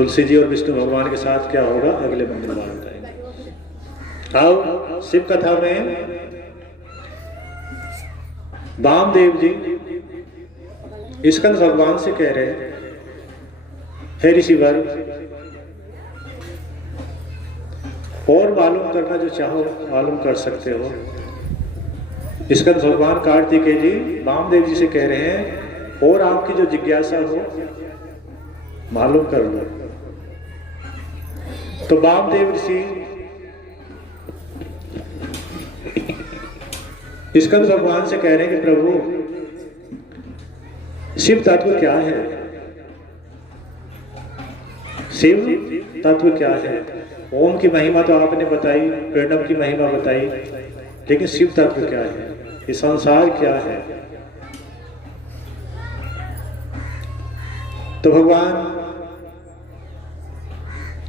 तुलसी जी और विष्णु भगवान के साथ क्या होगा अगले मंगलवार बताएंगे। आओ शिव कथा में वामदेव जी स्कंद भगवान से कह रहे हैं, हे ऋषिवर, और मालूम करना जो चाहो मालूम कर सकते हो। स्कंद भगवान कार्तिकेय जी वामदेव जी से कह रहे हैं, और आपकी जो जिज्ञासा हो मालूम कर लो। तो वामदेव ऋषि स्कंद भगवान से कह रहे हैं कि प्रभु शिव तत्व क्या है, शिव तत्व क्या है। ओम की महिमा तो आपने बताई, प्रणव की महिमा बताई, लेकिन शिव तत्व क्या है, ये संसार क्या है। तो भगवान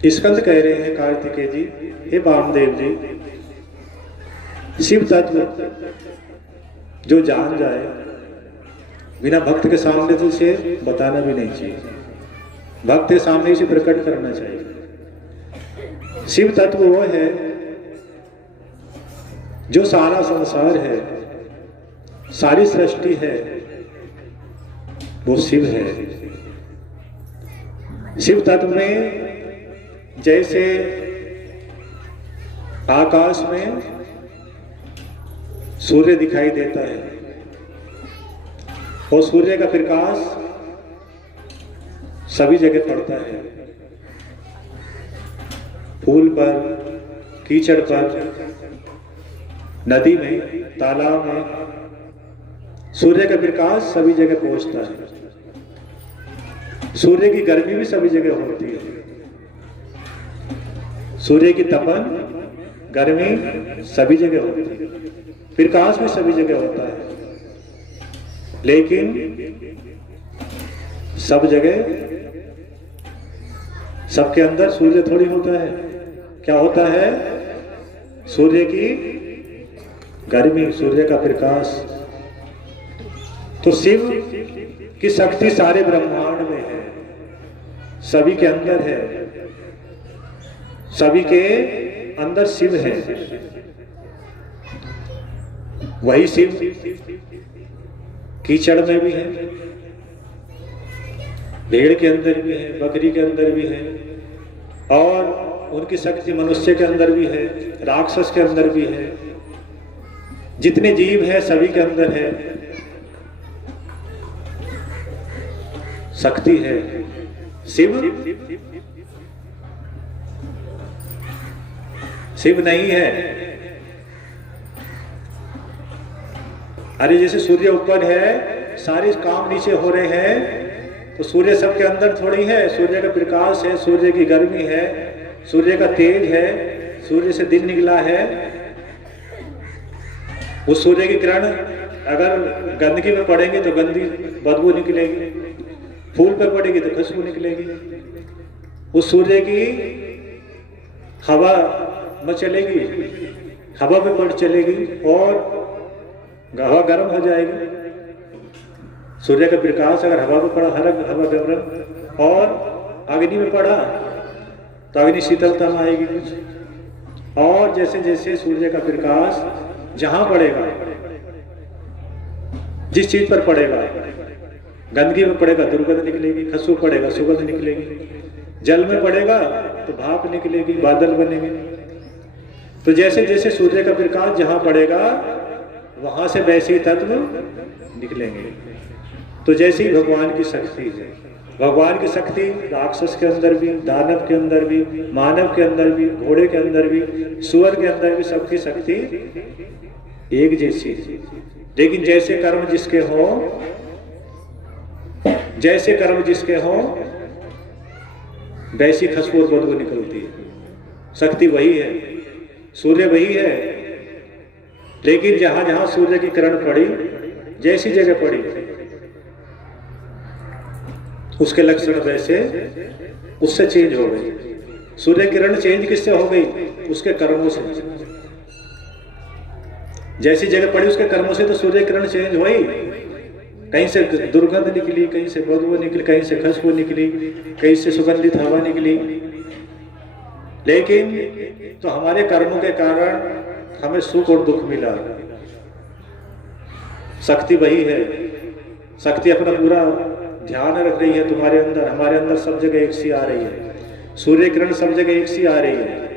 स्कंद कह रहे हैं कार्तिकेय जी, हे वामदेव जी, शिव तत्व जो जान जाए बिना भक्त के सामने तो उसे बताना भी नहीं चाहिए, भक्त के सामने इसे प्रकट करना चाहिए। शिव तत्व वो है जो सारा संसार है, सारी सृष्टि है, वो शिव है। शिव तत्व में जैसे आकाश में सूर्य दिखाई देता है और सूर्य का प्रकाश सभी जगह पड़ता है, फूल पर, कीचड़ पर, नदी में, तालाब में, सूर्य का प्रकाश सभी जगह पहुंचता है। सूर्य की गर्मी भी सभी जगह होती है, सूर्य की तपन, गर्मी सभी जगह होती है, प्रकाश भी सभी जगह होता है, लेकिन सब जगह सबके अंदर सूर्य थोड़ी होता है। क्या होता है? सूर्य की गर्मी, सूर्य का प्रकाश। तो शिव की शक्ति सारे ब्रह्मांड में है, सभी के अंदर है, सभी के अंदर शिव है। वही शिव कीचड़ में भी है, भेड़ के अंदर भी है, बकरी के अंदर भी है, और उनकी शक्ति मनुष्य के अंदर भी है, राक्षस के अंदर भी है, जितने जीव है सभी के अंदर है शक्ति है। शिव नहीं है। अरे जैसे सूर्य ऊपर है, सारे काम नीचे हो रहे हैं, तो सूर्य सबके अंदर थोड़ी है। सूर्य का प्रकाश है, सूर्य की गर्मी है, सूर्य का तेज है, सूर्य से दिन निकला है। उस सूर्य की किरण अगर गंदगी में पड़ेंगे तो गंदी बदबू निकलेगी, फूल पे पड़ेगी तो खुशबू निकलेगी। उस सूर्य की हवा में चलेगी, हवा पे पड़ चलेगी और हवा गर्म हो जाएगी। सूर्य का प्रकाश अगर हवा पे पड़ा, हवा गर्म, और अग्नि में पड़ा तो अग्नि शीतलता में आएगी कुछ। और जैसे जैसे सूर्य का प्रकाश जहां पड़ेगा, जिस चीज पर पड़ेगा, गंदगी में पड़ेगा दुर्गंध निकलेगी, खशबू पड़ेगा सुगंध निकलेगी, जल में पड़ेगा तो भाप निकलेगी, बादल बनेंगे। तो जैसे जैसे सूर्य का प्रकाश जहां पड़ेगा वहां से वैसे ही तत्व निकलेंगे। तो जैसे ही भगवान की शक्ति है, भगवान की शक्ति राक्षस के अंदर भी, दानव के अंदर भी, मानव के अंदर भी, घोड़े के अंदर भी, सुअर के अंदर भी, सबकी शक्ति एक जैसी है। लेकिन जैसे कर्म जिसके हो, जैसे कर्म जिसके हो, वैसी खुशबू और बदबू निकलती है। शक्ति वही है, सूर्य वही है, लेकिन जहां जहां सूर्य की किरण पड़ी, जैसी जगह पड़ी, उसके लक्षण वैसे उससे चेंज हो गई। सूर्य किरण चेंज किससे हो गई? उसके कर्मों से। जैसी जगह पड़ी उसके कर्मों से तो सूर्य किरण चेंज हुई। कहीं से दुर्गंध निकली, कहीं से बदबू निकली, कहीं से खुशबू निकली, कहीं से सुगंधित हवा निकली। लेकिन तो हमारे कर्मों के कारण हमें सुख और दुख मिला। शक्ति वही है, शक्ति अपना पूरा ध्यान रख रही है तुम्हारे अंदर, हमारे अंदर सब जगह एक सी आ रही है। सूर्य किरण सब जगह एक सी आ रही है।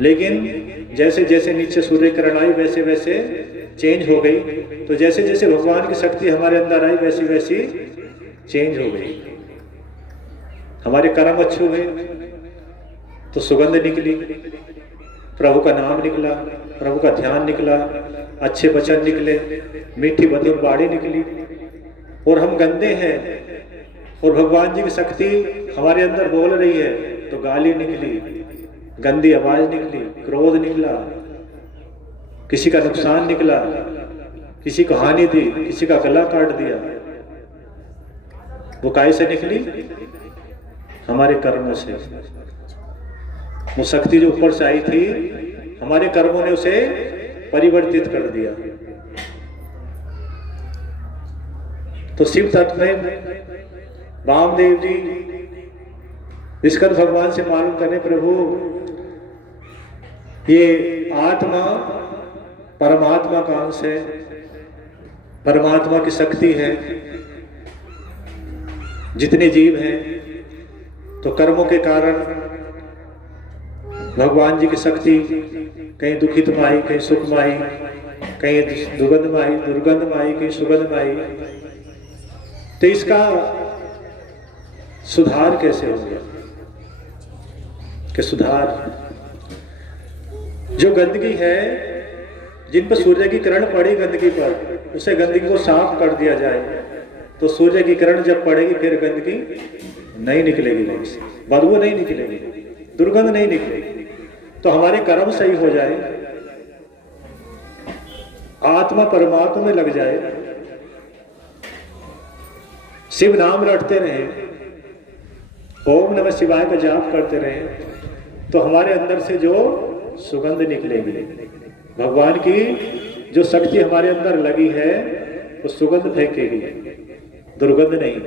लेकिन जैसे जैसे नीचे सूर्य किरण आई वैसे वैसे चेंज हो गई। तो जैसे जैसे भगवान की शक्ति हमारे अंदर आई वैसी वैसी चेंज हो गई। हमारे कर्म अच्छे हुए तो सुगंध निकली, प्रभु का नाम निकला, प्रभु का ध्यान निकला, अच्छे वचन निकले, मीठी मधुर बाणी निकली। और हम गंदे हैं और भगवान जी की शक्ति हमारे अंदर बोल रही है तो गाली निकली, गंदी आवाज निकली, क्रोध निकला, किसी का नुकसान निकला, किसी को हानि दी, किसी का गला काट दिया। वो काय से निकली? हमारे कर्मों से। वो शक्ति जो ऊपर से आई थी हमारे कर्मों ने उसे परिवर्तित कर दिया। तो शिव तत्व में वामदेव जी विष्णु भगवान से मालूम करने, प्रभु ये आत्मा परमात्मा का अंश है, परमात्मा की शक्ति है। जितने जीव हैं तो कर्मों के कारण भगवान जी की शक्ति कहीं दुखित में आई, कहीं सुख में आई, कहीं दुर्गंध में आई, कहीं सुगंध में आई। तो इसका सुधार कैसे हो गया? कि सुधार, जो गंदगी है, जिन पर सूर्य की किरण पड़ी गंदगी पर, उसे गंदगी को साफ कर दिया जाए तो सूर्य की किरण जब पड़ेगी फिर गंदगी नहीं निकलेगी, वहीं से बदबू नहीं निकलेगी, दुर्गंध नहीं निकलेगी। तो हमारे कर्म सही हो जाए, आत्मा परमात्मा में लग जाए, शिव नाम रटते रहे, ओम नमः शिवाय का जाप करते रहे, तो हमारे अंदर से जो सुगंध निकलेगी, भगवान की जो शक्ति हमारे अंदर लगी है वो सुगंध फेंकेगी, दुर्गंध नहीं।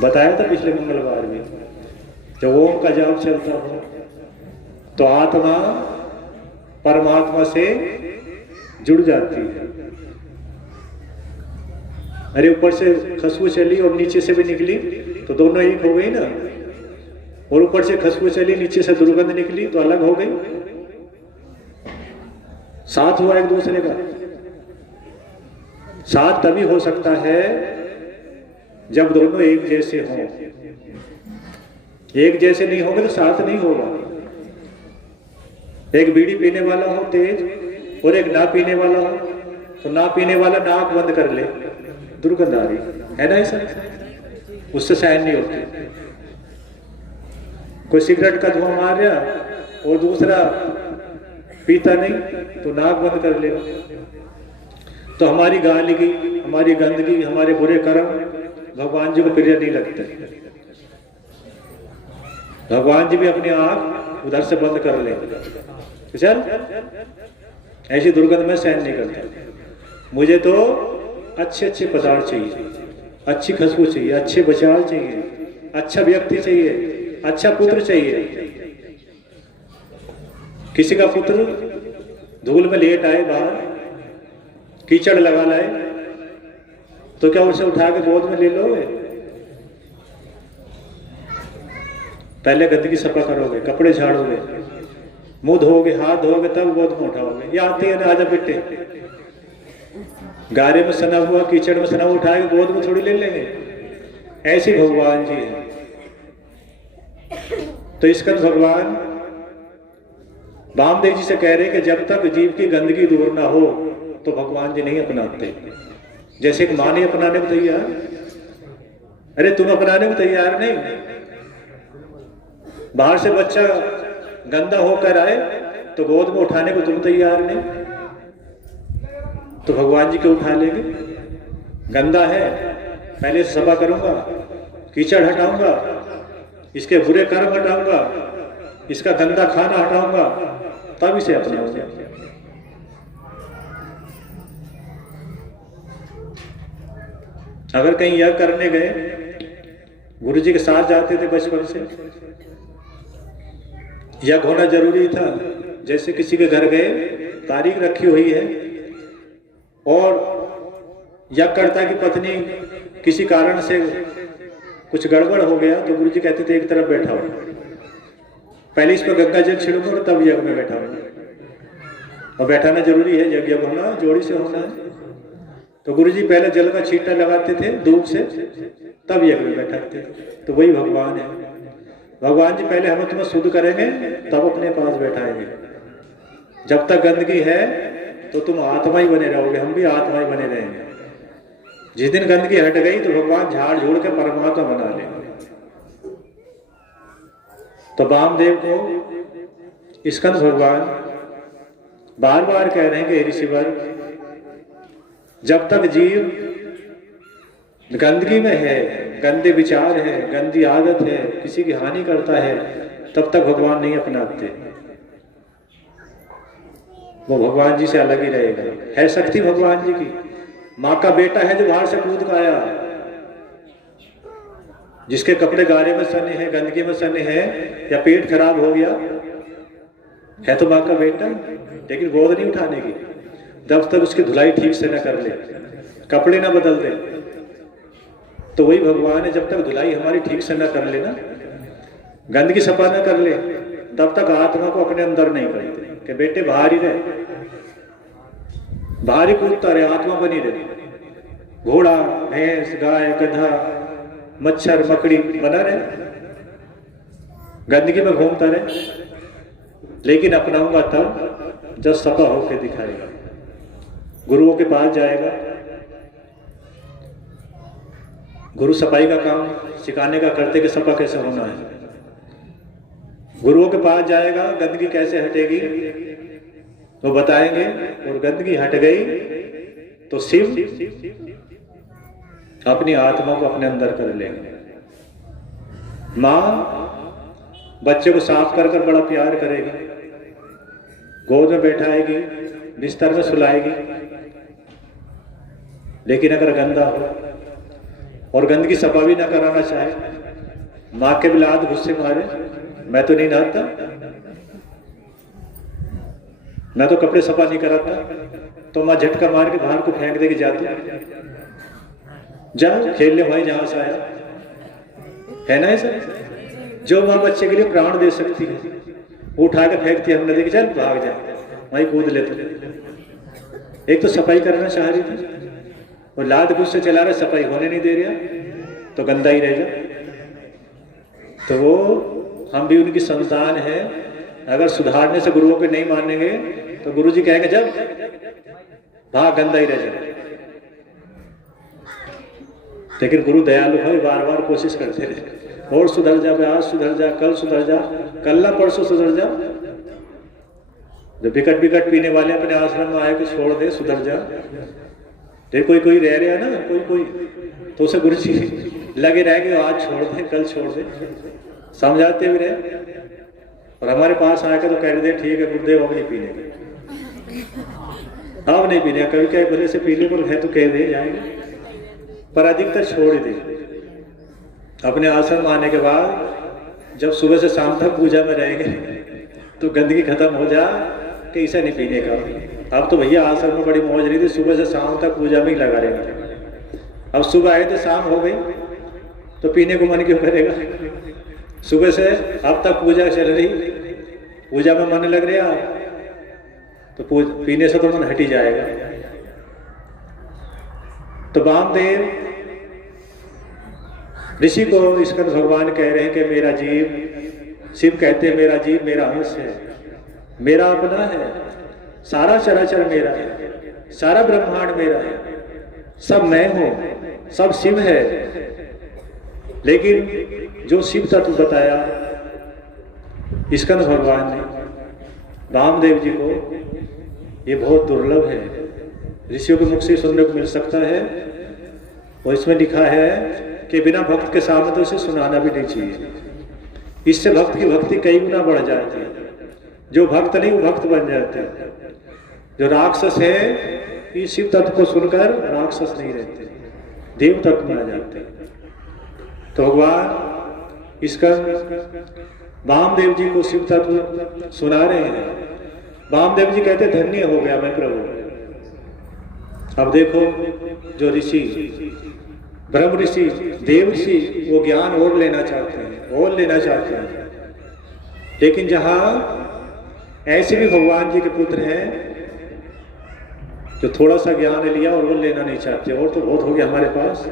बताया था पिछले मंगलवार में, जब ओम का जाप चलता हो तो आत्मा परमात्मा से जुड़ जाती है। अरे ऊपर से खुशबू चली और नीचे से भी निकली तो दोनों एक हो गई ना, और ऊपर से खुशबू चली नीचे से दुर्गंध निकली तो अलग हो गई। साथ हुआ एक दूसरे का। साथ तभी हो सकता है जब दोनों एक जैसे हों। एक जैसे नहीं होंगे तो साथ नहीं होगा। एक बीड़ी पीने वाला हो तेज और एक ना पीने वाला हो, तो ना पीने वाला नाक बंद कर ले, दुर्गंध आ रही है ना, ऐसा उससे सहन नहीं होती। कोई सिगरेट का धुआं मार रहा और दूसरा पीता नहीं तो नाक बंद कर लेगा। तो हमारी गालिगी, हमारी गंदगी, हमारे बुरे कर्म भगवान जी को प्रिय नहीं लगते। भगवान जी भी अपनी आंख उधर से बंद कर ले, चल ऐसी दुर्गंध में सहन नहीं करता। मुझे तो अच्छे अच्छे पदार्थ चाहिए, अच्छी खुशबू चाहिए, अच्छे विचार चाहिए, अच्छा व्यक्ति चाहिए, अच्छा पुत्र चाहिए। किसी का पुत्र धूल में लेट आए, बाहर कीचड़ लगा लाए, तो क्या उसे उठा के गोद में ले लोगे? पहले गंदगी सफा करोगे, कपड़े झाड़ोगे, मुंह धोगे, हाथ धोगे, तब गोद में उठाओगे। ये आती है ना, आजा बेटे, गारे में सना हुआ, कीचड़ में सना हुआ उठा के गोद में थोड़ी ले लेंगे। ऐसे भगवान जी है। तो इसका भगवान वामदेव जी से कह रहे कि जब तक जीव की गंदगी दूर ना हो तो भगवान जी नहीं अपनाते। जैसे एक मां नहीं अपनाने को तैयार, अरे तुम अपनाने को तैयार नहीं। बाहर से बच्चा गंदा होकर आए तो गोद में उठाने को तुम तैयार नहीं, तो भगवान जी को उठा लेंगे। गंदा है, पहले से सफा करूंगा, कीचड़ हटाऊंगा, इसके बुरे कर्म हटाऊंगा, इसका गंदा खाना हटाऊंगा, तब इसे अपनाऊंगा। अगर कहीं यज्ञ करने गए, गुरु जी के साथ जाते थे बचपन से, यज्ञ होना जरूरी था। जैसे किसी के घर गए, तारीख रखी हुई है और यज्ञकर्ता की पत्नी किसी कारण से कुछ गड़बड़ हो गया, तो गुरु जी कहते थे एक तरफ बैठा हो, पहले इस पर गंगा जल छिड़को तब यज्ञ में बैठा हो। और बैठाना जरूरी है, यज्ञ होना जोड़ी से होना है। तो गुरु जी पहले जल का छींटा लगाते थे धूप से, तब यज्ञ में बैठाते। तो वही भगवान है। भगवान जी पहले हमें तुम्हें शुद्ध करेंगे तब अपने पास बैठाएंगे। जब तक गंदगी है तो तुम आत्मा ही बने रहोगे, हम भी आत्मा ही बने रहेंगे। जिस दिन गंदगी हट गई तो भगवान झाड़ झूड़ के परमात्मा बना लेंगे। तो वामदेव को स्कंद भगवान बार बार कह रहे हैं कि ऋषिवर, जब तक जीव गंदगी में है, गंदे विचार है, गंदी आदत है, किसी की हानि करता है, तब तक भगवान नहीं अपनाते। वो भगवान जी से अलग ही रहेगा। है शक्ति भगवान जी की। माँ का बेटा है जो बाहर से कूद का आया, जिसके कपड़े गारे में सने हैं, गंदगी में सने हैं, या पेट खराब हो गया है, तो माँ का बेटा, लेकिन गोद नहीं उठाने की जब तक उसकी धुलाई ठीक से न कर ले, कपड़े ना बदल दे। तो वही भगवान है, जब तक धुलाई हमारी ठीक से न कर ले ना, गंदगी सफा न कर ले, तब तक आत्मा को अपने अंदर नहीं करते कि बेटे बाहर ही रहे, बाहर ही कूदता रहे, आत्मा बनी रहे। घोड़ा, भैंस, गाय, गधा, मच्छर, मकड़ी बना रहे, गंदगी में घूमता रहे, लेकिन अपनाऊंगा तब जब सफा होकर दिखाएगा। गुरुओं के पास जाएगा, गुरु सफाई का काम सिखाने का करते कि सफा कैसे होना है। गुरुओं के पास जाएगा, गंदगी कैसे हटेगी वो बताएंगे, और गंदगी हट गई तो शिव अपनी आत्मा को अपने अंदर कर लेंगे। माँ बच्चे को साफ कर कर बड़ा प्यार करेगी, गोद में बैठाएगी, बिस्तर में सुलाएगी, लेकिन अगर गंदा हो और गंदगी सफा भी ना कराना चाहे, माँ के बिलाद गुस्से मारे, मैं तो नहीं नहाता, मैं तो कपड़े सफा नहीं कराता, तो माँ झटका मार के बाहर को फेंक देगी, जाती जाओ खेल ले भाई जहां से आया, है ना ऐसा। जो माँ बच्चे के लिए प्राण दे सकती है वो उठा के फेंकती है, हमने देखी चल भाग जा, वहीं कूद लेते। एक तो सफाई करना चाह रही थी और लाद गुस्से चला रहा, सफाई होने नहीं दे रहा, तो गंदा ही रह जा। तो वो हम भी उनकी संतान है, अगर सुधारने से गुरुओं को नहीं मानेंगे तो गुरु जी कहेंगे जब भाग, गंदा ही रह जा। लेकिन गुरु दयालु है, बार बार कोशिश करते रहे, और सुधर जा, आज सुधर जा, कल सुधर जा, कल ना परसों सुधर जा। जब विकट विकट पीने वाले अपने आश्रम में आए कि छोड़ दे, सुधर जा। कोई कोई रह रहा ना, कोई कोई, तो उसे गुरु जी लगे रहे कि आज छोड़ दे, कल छोड़ दे, समझाते भी रहे। और हमारे पास आके तो कह दे ठीक है गुरुदेव अब नहीं पीने, अब नहीं पीने, कभी कहीं भले से पीने पर है तो कह दे जाएंगे, पर अधिकतर छोड़ दे। अपने आश्रम आने के बाद जब सुबह से शाम तक पूजा में रहेंगे तो गंदगी खत्म हो जा कि इसे नहीं पीने का। अब तो भैया आश्रम में बड़ी मौज रही थी, सुबह से शाम तक पूजा में ही लगा रहेगा। अब सुबह आए तो शाम हो गई तो पीने को मन क्यों करेगा। सुबह से अब तक पूजा चल रही, पूजा में मन लग रहा तो पीने से तो मन हट ही जाएगा। तो वामदेव ऋषि को स्कंद भगवान कह रहे हैं कि मेरा जीव, शिव कहते हैं मेरा जीव मेरा अंश है, मेरा अपना है, सारा चराचर मेरा है, सारा ब्रह्मांड मेरा है, सब मैं हूं, सब शिव है। लेकिन जो शिव तत्व बताया स्कंद भगवान ने वामदेव जी को, ये बहुत दुर्लभ है, ऋषियों के मुख से सुनने को मिल सकता है। और इसमें लिखा है कि बिना भक्त के सामने तो इसे सुनाना भी नहीं चाहिए, इससे भक्त की भक्ति कई गुना बढ़ जाती है। जो भक्त नहीं वो भक्त बन जाते हैं। जो राक्षस है इस शिव तत्व को सुनकर राक्षस नहीं रहते, देव तत्व में आ जाते हैं। तो भगवान इसका वामदेव जी को शिव तत्व सुना रहे हैं। वामदेव जी कहते धन्य हो गया मैं प्रभु। अब देखो जो ऋषि, ब्रह्म ऋषि, देव ऋषि, वो ज्ञान और लेना चाहते हैं, लेकिन जहां ऐसे भी भगवान जी के पुत्र हैं जो थोड़ा सा ज्ञान लिया और वो लेना नहीं चाहते, और तो बहुत हो गया हमारे पास,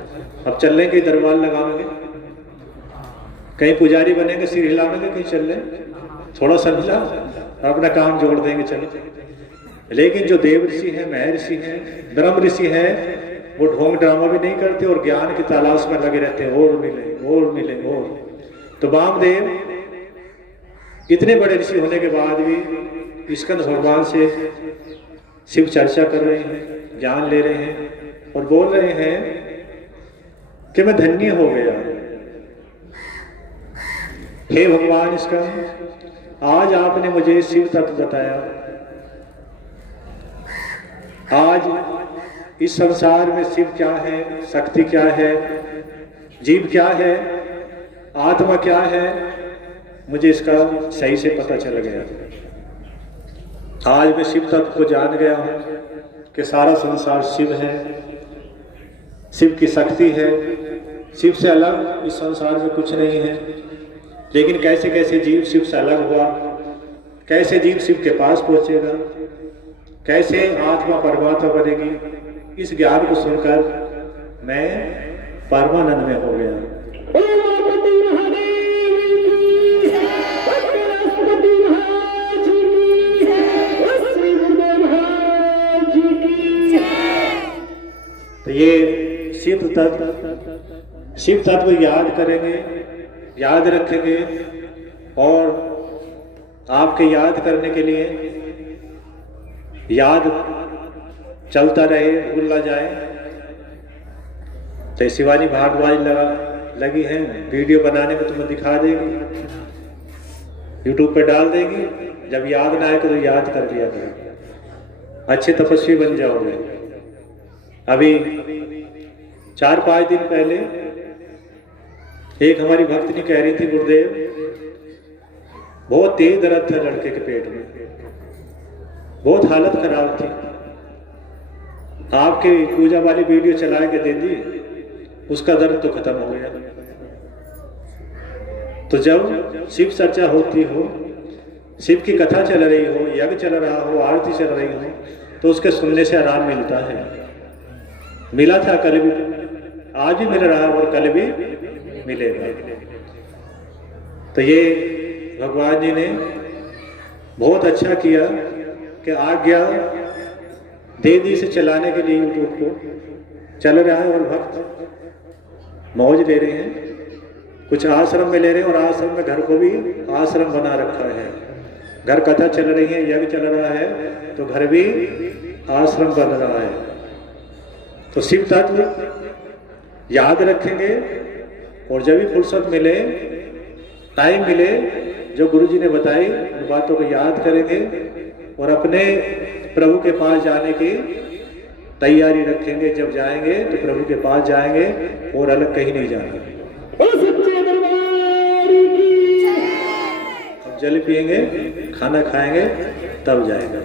अब चल लेंगे दरबार लगाएंगे, कहीं पुजारी बनेंगे, सिर हिलाएंगे, कहीं चल लें, थोड़ा सा मिला अपना काम जोड़ देंगे चलो। लेकिन जो देव ऋषि हैं, महर्षि हैं, ब्रह्म ऋषि हैं, वो ढोंग ड्रामा भी नहीं करते और ज्ञान की तलाश में लगे रहते हैं, और मिले। तो वामदेव इतने बड़े ऋषि होने के बाद भी स्कंद भगवान से शिव चर्चा कर रहे हैं, ज्ञान ले रहे हैं और बोल रहे हैं कि मैं धन्य हो गया। हे भगवान स्कंद, आज आपने मुझे शिव तत्व बताया। आज इस संसार में शिव क्या है, शक्ति क्या है, जीव क्या है, आत्मा क्या है, मुझे इसका सही से पता चल गया। आज मैं शिव तत्व को जान गया हूं कि सारा संसार शिव है, शिव की शक्ति है, शिव से अलग इस संसार में कुछ नहीं है। लेकिन कैसे कैसे जीव शिव से अलग हुआ, कैसे जीव शिव के पास पहुंचेगा, कैसे आत्मा परमात्मा बनेगी, इस ज्ञान को सुनकर मैं परमानंद में हो गया। तो ये शिव तत्व याद करेंगे, याद रखेंगे, और आपके याद करने के लिए याद चलता रहे, भूल ना जाए। तो शिवानी भारद्वाज लगी है वीडियो बनाने में, तुम्हें दिखा देगी, यूट्यूब पे डाल देगी, जब याद ना आए तो याद कर दिया करो, अच्छे तपस्वी बन जाओगे। अभी 4-5 दिन पहले एक हमारी भक्तनी कह रही थी, गुरुदेव बहुत तेज दर्द था लड़के के पेट में, बहुत हालत खराब थी, आपके पूजा वाली वीडियो चला के दे दी, उसका दर्द तो खत्म हो गया। तो जब शिव चर्चा होती हो, शिव की कथा चल रही हो, यज्ञ चल रहा हो, आरती चल रही हो, तो उसके सुनने से आराम मिलता है। मिला था कल भी, आज भी मिल रहा और कल भी मिलेगा। तो ये भगवान जी ने बहुत अच्छा किया कि आज्ञा दे दी से चलाने के लिए यूट्यूब को चल रहा है, और भक्त मौज ले रहे हैं, कुछ आश्रम में ले रहे हैं, और आश्रम में घर को भी आश्रम बना रखा है, घर कथा चल रही है, यज्ञ चल रहा है, तो घर भी आश्रम बन रहा है। तो शिव तत्व याद रखेंगे, और जब भी फुर्सत मिले, टाइम मिले, जो गुरु जी ने बताई उन बातों को याद करेंगे, और अपने प्रभु के पास जाने की तैयारी रखेंगे। जब जाएंगे तो प्रभु के पास जाएंगे, और अलग कहीं नहीं जाएंगे। अब जल पिएंगे, खाना खाएंगे, तब जाएंगे।